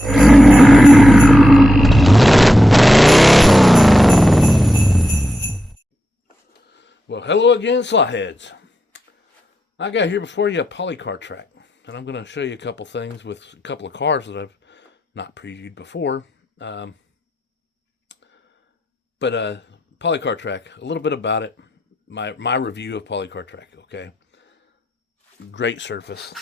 Well, hello again, slot-heads. I got here before you a policar track, and I'm going to show you a couple things with a couple of cars that I've not previewed before. But policar track, a little bit about it. My review of policar track. Okay, great surface,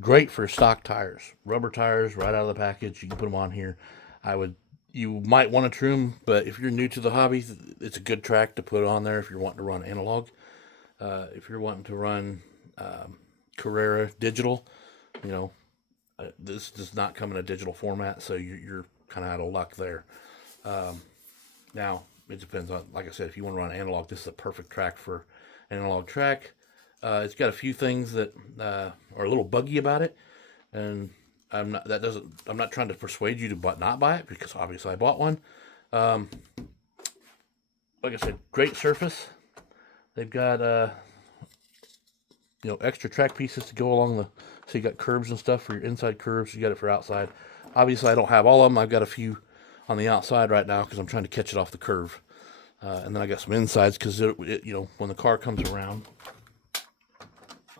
great for stock tires, rubber tires right out of the package. You can put them on here. You might want to trim, but if you're new to the hobby, it's a good track to put on there if you're wanting to run analog. If you're wanting to run Carrera digital, this does not come in a digital format, so you're kind of out of luck there. Now, it depends on, like I said, if you want to run analog, this is a perfect track for an analog track. It's got a few things that are a little buggy about it, and I'm not trying to persuade you to not buy it, because obviously I bought one. Like I said, great surface. They've got extra track pieces to go along so you got curves and stuff for your inside curves. You got it for outside. Obviously I don't have all of them. I've got a few on the outside right now because I'm trying to catch it off the curve. And then I got some insides because when the car comes around,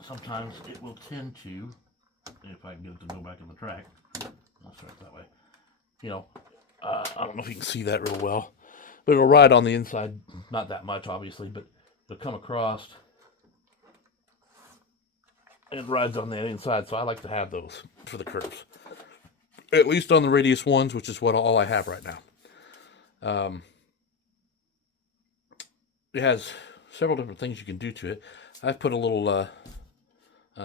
sometimes it will tend to, if I can get it to go back in the track, I'll start that way. I don't know if you can see that real well, but it'll ride on the inside, not that much obviously, but it'll come across and it rides on the inside, so I like to have those for the curves. At least on the radius ones, which is all I have right now. It has several different things you can do to it. I've put a little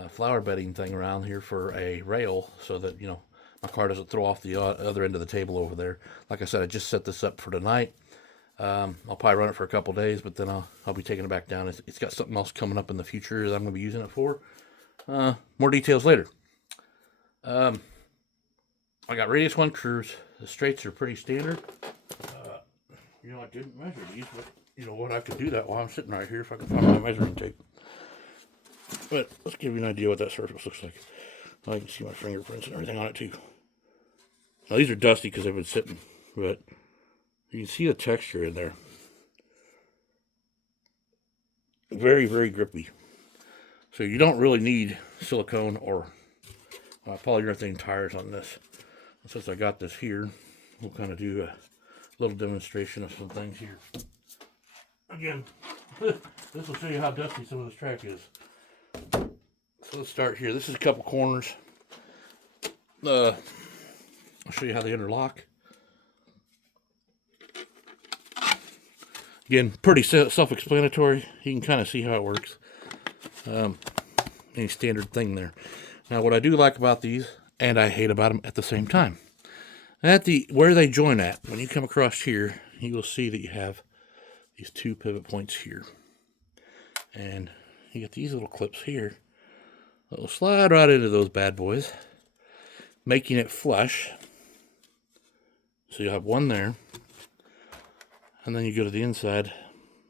flower bedding thing around here for a rail so that, my car doesn't throw off the other end of the table over there. Like I said, I just set this up for tonight. I'll probably run it for a couple days, but then I'll be taking it back down. It's got something else coming up in the future that I'm going to be using it for. More details later. I got radius 1 curves. The straights are pretty standard. I didn't measure these, but what, I could do that while I'm sitting right here if I can find my measuring tape. But let's give you an idea what that surface looks like. I can see my fingerprints and everything on it too. Now these are dusty because they've been sitting, but you can see the texture in there. Very, very grippy. So you don't really need silicone or polyurethane tires on this. And since I got this here, we'll kind of do a little demonstration of some things here. Again, this will show you how dusty some of this track is. So let's start here. This is a couple corners. I'll show you how they interlock. Again, pretty self-explanatory. You can kind of see how it works. Any standard thing there. Now, what I do like about these, and I hate about them at the same time, where they join at, when you come across here, you will see that you have these 2 pivot points here, and you get these little clips here that will slide right into those bad boys, making it flush. So you have one there, and then you go to the inside.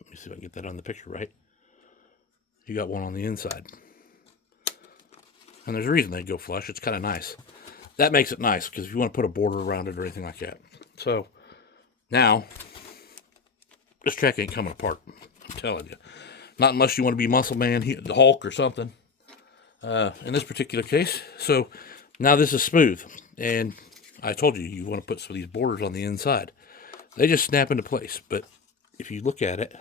Let me see if I can get that on the picture right. You got one on the inside. And there's a reason they go flush. It's kind of nice. That makes it nice, because if you want to put a border around it or anything like that. So, now, this track ain't coming apart. I'm telling you. Not unless you want to be Muscle Man, the Hulk or something. In this particular case. So, now this is smooth. And I told you want to put some of these borders on the inside. They just snap into place. But if you look at it,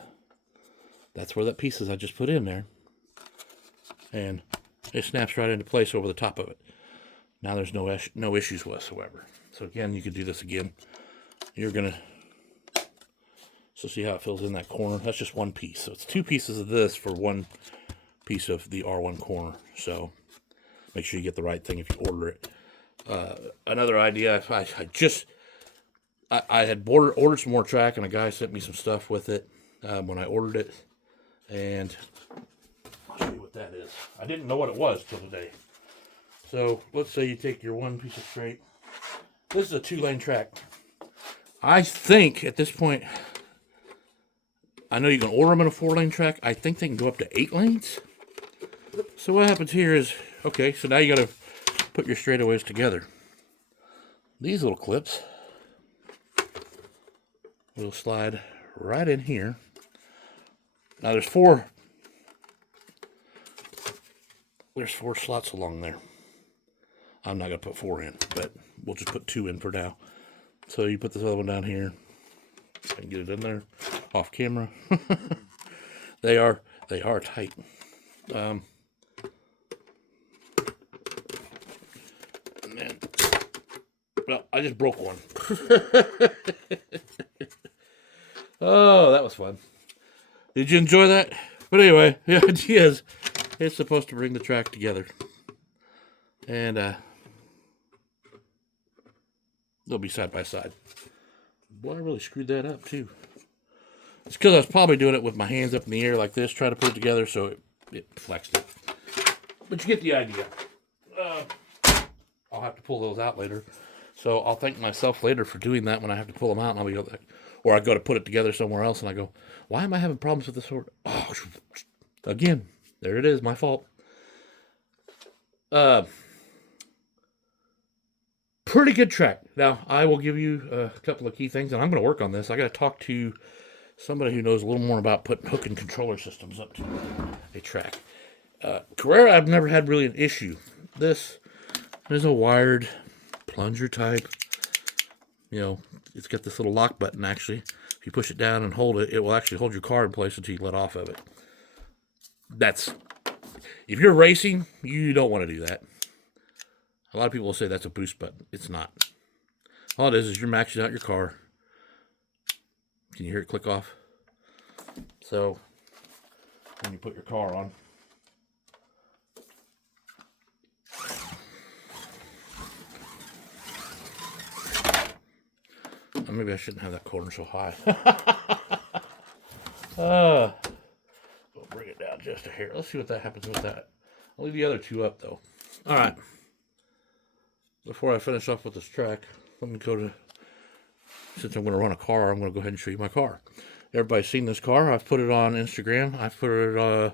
that's where that piece is I just put in there. And it snaps right into place over the top of it. Now there's no issues whatsoever. So again, you could do this again. You're going to... So see how it fills in that corner? That's just one piece. So it's 2 pieces of this for 1 piece of the R1 corner. So make sure you get the right thing if you order it. Another idea, I had ordered some more track, and a guy sent me some stuff with it when I ordered it. And I'll show you what that is. I didn't know what it was till today. So let's say you take your 1 piece of straight. This is a 2-lane track. I think at this point, I know you can order them in a 4-lane track. I think they can go up to 8 lanes. So what happens here is, okay, so now you got to put your straightaways together. these little clips will slide right in here. Now there's four slots along there. I'm not going to put 4 in, but we'll just put 2 in for now. So you put this other one down here and get it in there off camera. They are tight. And then, well, I just broke one. Oh, that was fun. Did you enjoy that? But anyway, the idea is it's supposed to bring the track together. And they'll be side by side. Boy, I really screwed that up too. It's because I was probably doing it with my hands up in the air like this, trying to put it together, so it flexed it. But you get the idea. I'll have to pull those out later. So I'll thank myself later for doing that when I have to pull them out. And I'll be like, or I go to put it together somewhere else and I go, why am I having problems with this sword? Oh, again, there it is, my fault. Pretty good track. Now, I will give you a couple of key things, and I'm going to work on this. I got to talk to somebody who knows a little more about putting hook and controller systems up to a track. Carrera, I've never had really an issue. This is a wired plunger type. You know, it's got this little lock button, actually. If you push it down and hold it, it will actually hold your car in place until you let off of it. If you're racing, you don't want to do that. A lot of people will say that's a boost button. It's not. All it is you're maxing out your car. Can you hear it click off? So, when you put your car on, maybe I shouldn't have that corner so high. We'll bring it down just a hair. Let's see what that happens with that. I'll leave the other 2 up though. All right. Before I finish off with this track, let me go to, since I'm going to run a car, I'm going to go ahead and show you my car. Everybody's seen this car. I've put it on Instagram. I've put it,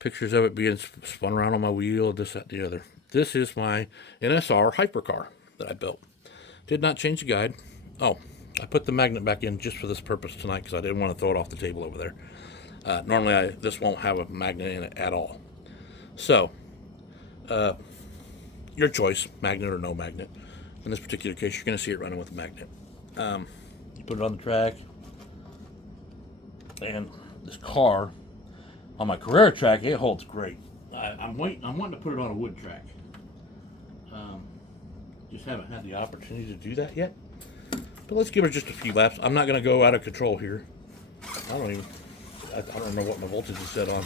pictures of it being spun around on my wheel, this, that, the other. This is my NSR hypercar that I built. Did not change the guide. Oh, I put the magnet back in just for this purpose tonight because I didn't want to throw it off the table over there. Normally, this won't have a magnet in it at all. So, your choice, magnet or no magnet. In this particular case, you're going to see it running with a magnet. You put it on the track, and this car, on my Carrera track, it holds great. I'm wanting to put it on a wood track. Just haven't had the opportunity to do that yet. But let's give it just a few laps. I'm not going to go out of control here. I don't know what my voltage is set on.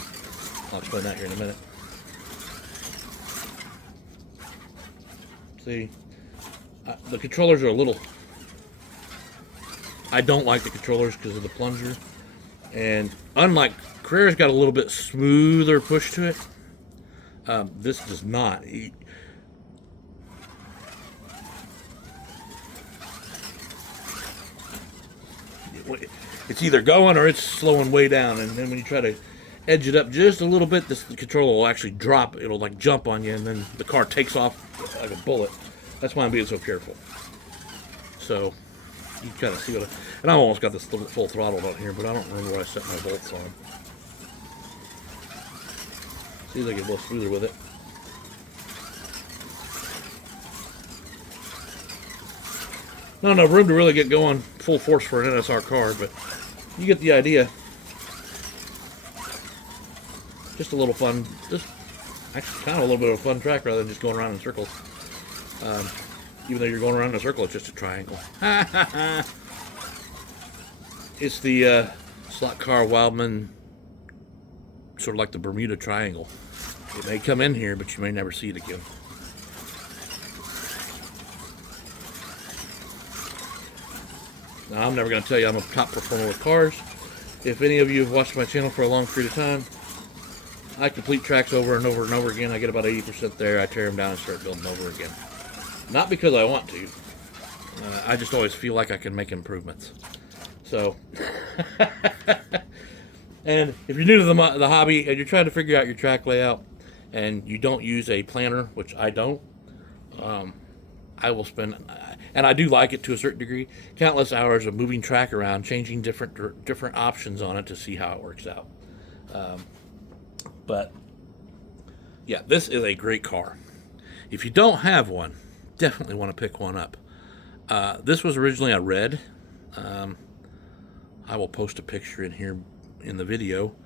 I'll explain that here in a minute. See, the controllers are a little, I don't like the controllers because of the plunger. And unlike Carrera's got a little bit smoother push to it. This does not. It's either going or it's slowing way down, and then when you try to edge it up just a little bit, the controller will actually drop. It'll like jump on you, and then the car takes off like a bullet. That's why I'm being so careful. So you kind of see what and I almost got this full throttle on here, but I don't remember where I set my volts on. See if I get a little smoother with it. Not enough room to really get going full force for an NSR car, but you get the idea. Just a little fun, just actually kind of a little bit of a fun track rather than just going around in circles. Even though you're going around in a circle, it's just a triangle. It's the slot car Wildman, sort of like the Bermuda Triangle. It may come in here, but you may never see it again. Now, I'm never going to tell you I'm a top performer with cars. If any of you have watched my channel for a long period of time, I complete tracks over and over and over again. I get about 80% there. I tear them down and start building over again. Not because I want to. I just always feel like I can make improvements. So, and if you're new to the hobby and you're trying to figure out your track layout and you don't use a planner, which I don't, I will spend, and I do like it to a certain degree, countless hours of moving track around, changing different options on it to see how it works out. But yeah, this is a great car. If you don't have one, definitely want to pick one up. This was originally a red. I will post a picture in here in the video,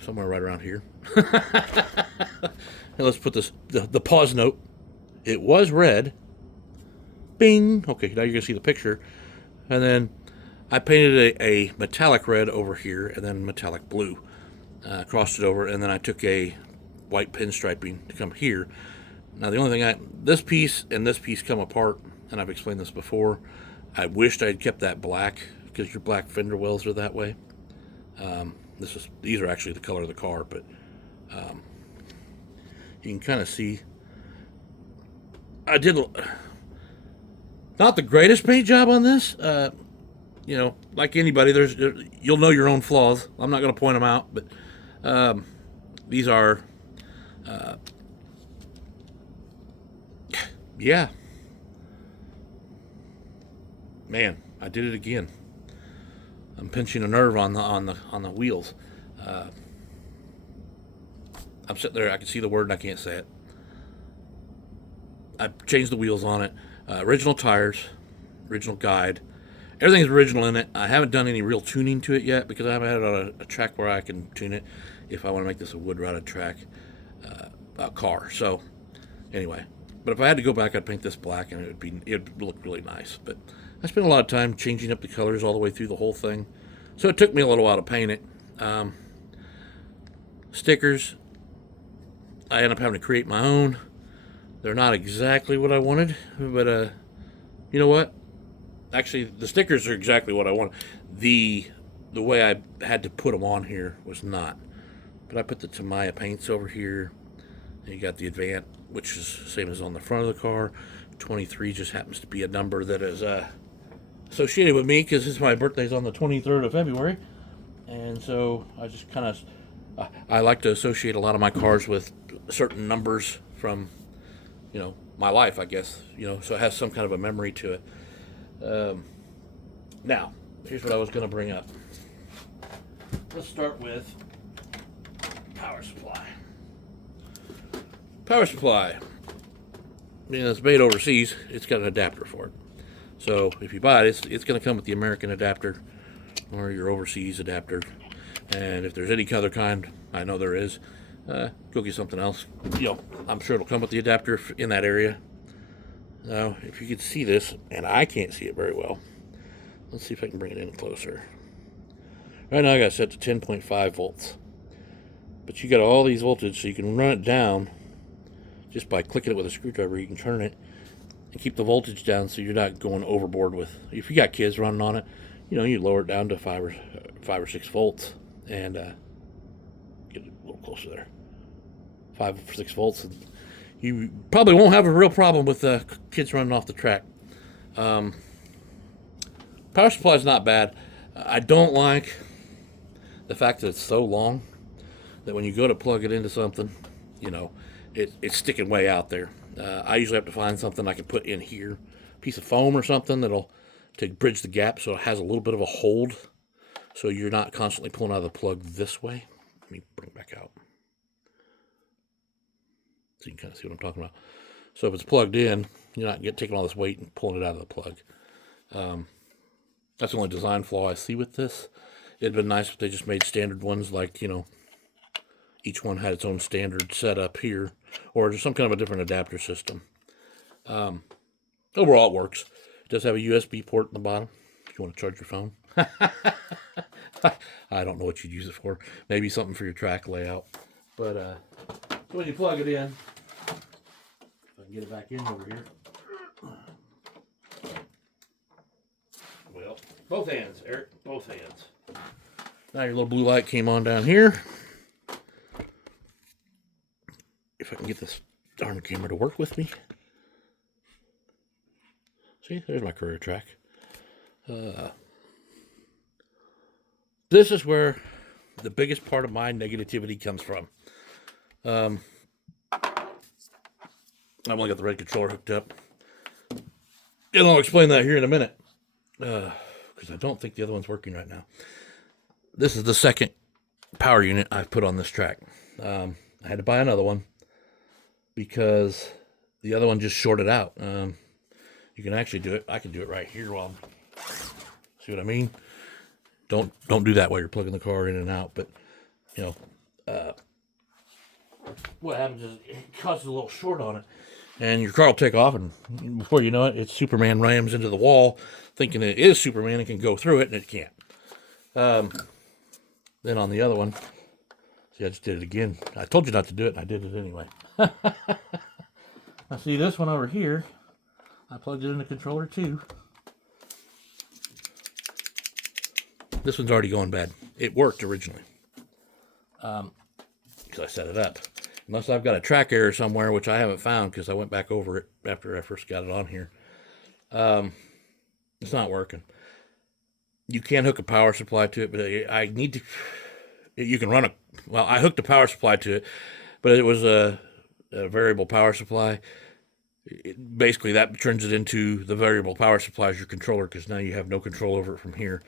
somewhere right around here. And let's put this the pause note. It was red. Bing. Okay, now you're gonna see the picture, and then I painted a metallic red over here, and then metallic blue. Crossed it over, and then I took a white pinstriping to come here. Now the only thing this piece and this piece come apart, and I've explained this before. I wished I'd kept that black because your black fender wells are that way. These are actually the color of the car, but you can kind of see I did not the greatest paint job on this. You know, like anybody, you'll know your own flaws. I'm not going to point them out, but these are, yeah. Man, I did it again. I'm pinching a nerve on the wheels. I'm sitting there. I can see the word and I can't say it. I changed the wheels on it. Original tires, original guide. Everything's original in it. I haven't done any real tuning to it yet because I haven't had it on a track where I can tune it if I want to make this a wood-rotted track car. So, anyway. But if I had to go back, I'd paint this black and it'd look really nice. But I spent a lot of time changing up the colors all the way through the whole thing. So it took me a little while to paint it. Stickers, I ended up having to create my own. They're not exactly what I wanted, but you know what? Actually, the stickers are exactly what I wanted. The way I had to put them on here was not. But I put the Tamiya paints over here. And you got the Advant, which is the same as on the front of the car. 23 just happens to be a number that is associated with me because my birthday's on the 23rd of February. And so I just kind of, I like to associate a lot of my cars with certain numbers from, you know, my life, I guess. You know, so it has some kind of a memory to it. Now, here's what I was going to bring up. Let's start with power supply. Power supply. You know, it's made overseas. It's got an adapter for it. So if you buy it, it's going to come with the American adapter or your overseas adapter. And if there's any other kind, I know there is, go get something else. You know, I'm sure it'll come with the adapter in that area. Now, if you can see this, and I can't see it very well, let's see if I can bring it in closer. Right now I got it set to 10.5 volts. But you got all these voltage, so you can run it down just by clicking it with a screwdriver. You can turn it and keep the voltage down so you're not going overboard with, if you got kids running on it, you know, you lower it down to 5 or 6 volts and get it a little closer there. 5 or 6 volts, and you probably won't have a real problem with kids running off the track. Power supply is not bad. I don't like the fact that it's so long that when you go to plug it into something, you know, it's sticking way out there. I usually have to find something I can put in here, a piece of foam or something to bridge the gap so it has a little bit of a hold so you're not constantly pulling out of the plug this way. Let me bring it back out so you can kind of see what I'm talking about. So if it's plugged in, you're not taking all this weight and pulling it out of the plug. That's the only design flaw I see with this. It'd been nice if they just made standard ones, like, you know, each one had its own standard setup here, or just some kind of a different adapter system. Overall, it works. It does have a USB port in the bottom if you want to charge your phone. I don't know what you'd use it for. Maybe something for your track layout. But so when you plug it in, if I can get it back in over here. Well, both hands, Eric, both hands. Now your little blue light came on down here. If I can get this darn camera to work with me. See, there's my career track. This is where the biggest part of my negativity comes from. I've only got the red controller hooked up. And I'll explain that here in a minute. Because I don't think the other one's working right now. This is the second power unit I've put on this track. I had to buy another one because the other one just shorted out. You can actually do it. I can do it right here while see what I mean? Don't do that while you're plugging the car in and out. But you know, what happens is it causes a little short on it, and your car will take off, and before you know it, it's Superman rams into the wall, thinking it is Superman and can go through it, and it can't. Then on the other one, see, I just did it again. I told you not to do it, and I did it anyway. Now see this one over here, I plugged it in the controller too. This one's already going bad. It worked originally. Because I set it up. Unless I've got a track error somewhere, which I haven't found because I went back over it after I first got it on here. It's not working. You can hook a power supply to it, but I need to... You can run a... Well, I hooked a power supply to it, but it was a variable power supply. Basically, that turns it into the variable power supply as your controller, because now you have no control over it from here.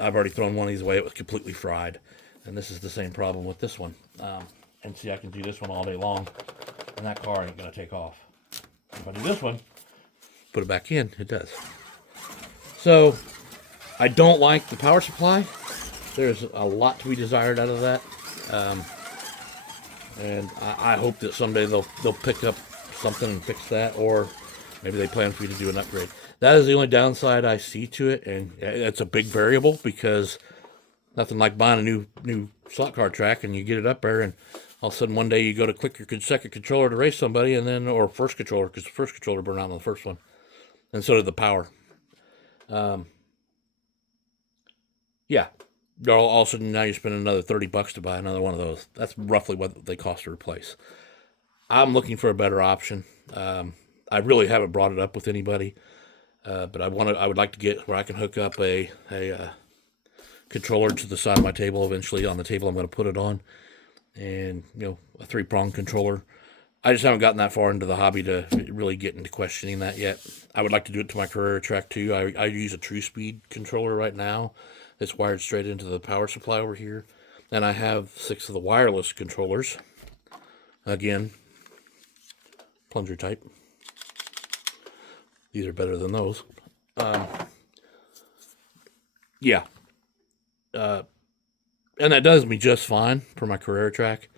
I've already thrown one of these away. It was completely fried. And this is the same problem with this one. And see, I can do this one all day long, and that car ain't going to take off. If I do this one, put it back in, it does. So, I don't like the power supply. There's a lot to be desired out of that. And I hope that someday they'll pick up something and fix that, or maybe they plan for you to do an upgrade. That is the only downside I see to it, and it's a big variable, because nothing like buying a new slot car track and you get it up there, and all of a sudden one day you go to click your second controller to race somebody, and then, or first controller, because the first controller burned out on the first one, and so did the power. Yeah, all of a sudden now you spend another $30 to buy another one of those. That's roughly what they cost to replace. I'm looking for a better option. I really haven't brought it up with anybody, but I would like to get where I can hook up a controller to the side of my table eventually. On the table I'm going to put it on, and a 3-prong controller. I just haven't gotten that far into the hobby to really get into questioning that yet. I would like to do it to my Carrera track too. I use a True Speed controller right now that's wired straight into the power supply over here, and I have 6 of the wireless controllers. Again, plunger type. These are better than those. Yeah. And that does me just fine for my Carrera track,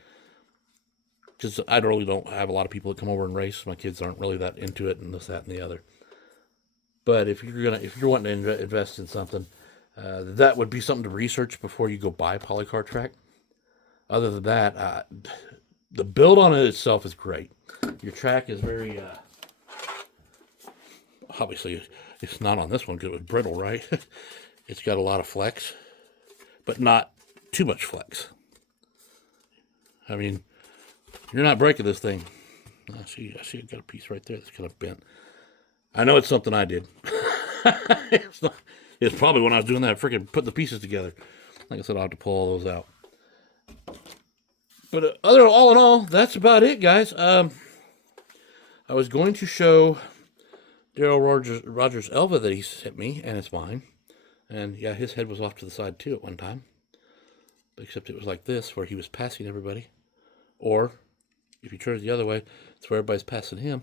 because I really don't have a lot of people that come over and race. My kids aren't really that into it, and this, that, and the other. But if you're wanting to invest in something, that would be something to research before you go buy a polycar track. Other than that, the build on it itself is great. Your track is very obviously it's not on this one because it was brittle, right? It's got a lot of flex, but not too much flex. I mean, you're not breaking this thing. I see it got a piece right there that's kind of bent. I know it's something I did. It's probably when I was doing that, freaking putting the pieces together. Like I said, I'll have to pull all those out. But all in all, that's about it, guys. I was going to show Daryl Rogers' Elva that he sent me, and it's mine. And yeah, his head was off to the side too at one time. Except it was like this, where he was passing everybody. Or, if you turn it the other way, it's where everybody's passing him.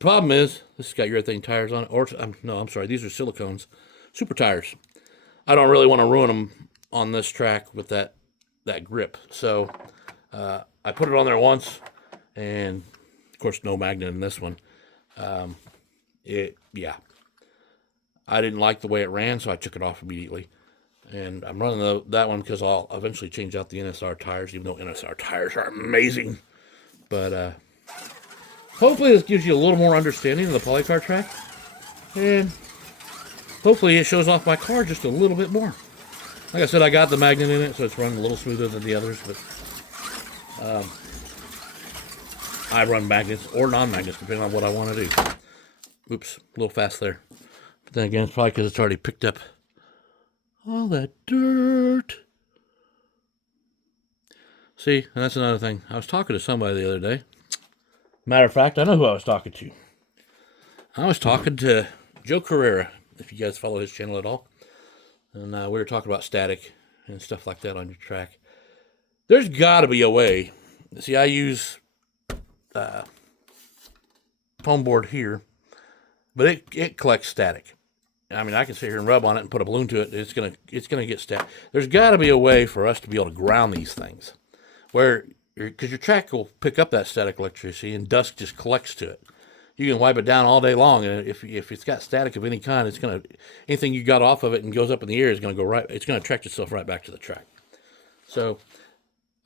Problem is, this has got urethane tires on it. Or, no, I'm sorry, these are silicones. Super tires. I don't really want to ruin them on this track with that grip. So, I put it on there once, and, of course, no magnet in this one. Yeah. I didn't like the way it ran, so I took it off immediately. And I'm running that one because I'll eventually change out the NSR tires, even though NSR tires are amazing. But hopefully this gives you a little more understanding of the polycar track. And hopefully it shows off my car just a little bit more. Like I said, I got the magnet in it, so it's running a little smoother than the others. But I run magnets or non-magnets, depending on what I want to do. Oops, a little fast there. But then again, it's probably because it's already picked up all that dirt. See, and that's another thing. I was talking to somebody the other day. Matter of fact, I know who I was talking to. I was talking to Joe Carrera, if you guys follow his channel at all, and we were talking about static and stuff like that on your track. There's got to be a way. See, I use foam board here, but it collects static. I mean, I can sit here and rub on it and put a balloon to it. It's gonna get static. There's got to be a way for us to be able to ground these things, where because your track will pick up that static electricity and dust just collects to it. You can wipe it down all day long, and if it's got static of any kind, it's gonna anything you got off of it and goes up in the air is gonna go right. It's gonna attract itself right back to the track. So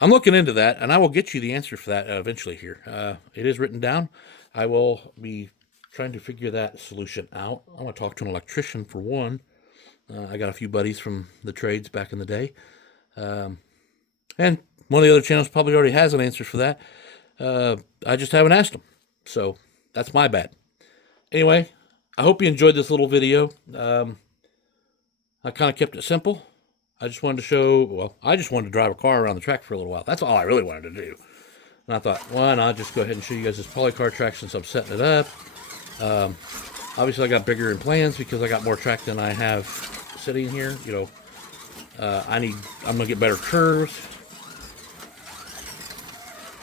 I'm looking into that, and I will get you the answer for that eventually here. It is written down. I will be trying to figure that solution out. I want to talk to an electrician for one. I got a few buddies from the trades back in the day. And one of the other channels probably already has an answer for that. I just haven't asked them. So that's my bad. Anyway, I hope you enjoyed this little video. I kind of kept it simple. I just wanted to drive a car around the track for a little while. That's all I really wanted to do. And I thought, why not just go ahead and show you guys this polycar track since I'm setting it up. Obviously I got bigger in plans because I got more track than I have sitting here. You know, I'm gonna get better curves.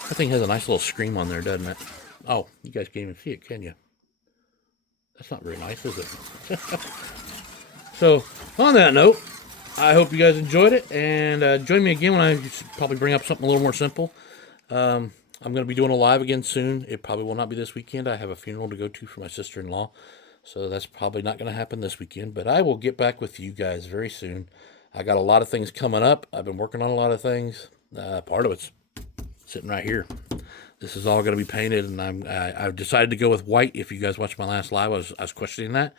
That thing has a nice little scream on there, doesn't it? Oh, you guys can't even see it, can you? That's not very nice, is it? So, on that note, I hope you guys enjoyed it, and join me again when I probably bring up something a little more simple. I'm going to be doing a live again soon. It probably will not be this weekend. I have a funeral to go to for my sister-in-law, so that's probably not going to happen this weekend, but I will get back with you guys very soon. I got a lot of things coming up. I've been working on a lot of things. Part of it's sitting right here. This is all going to be painted, and I've decided to go with white. If you guys watched my last live, I was questioning that.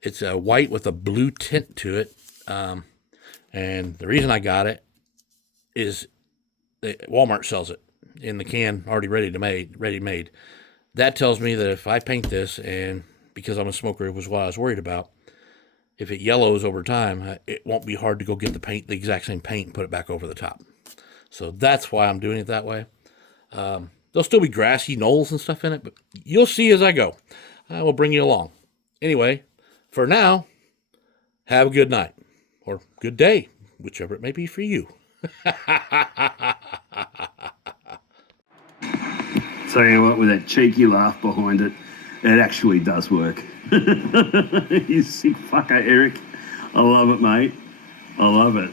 It's a white with a blue tint to it, and the reason I got it is Walmart sells it in the can already ready made. That tells me that if I paint this, and because I'm a smoker, it was what I was worried about, if it yellows over time, it won't be hard to go get the exact same paint and put it back over the top. So that's why I'm doing it that way. There'll still be grassy knolls and stuff in it, but you'll see as I go. I will bring you along. Anyway, for now, have a good night or good day, whichever it may be for you. Tell you what, with that cheeky laugh behind it, it actually does work. You sick fucker, Eric. I love it, mate. I love it.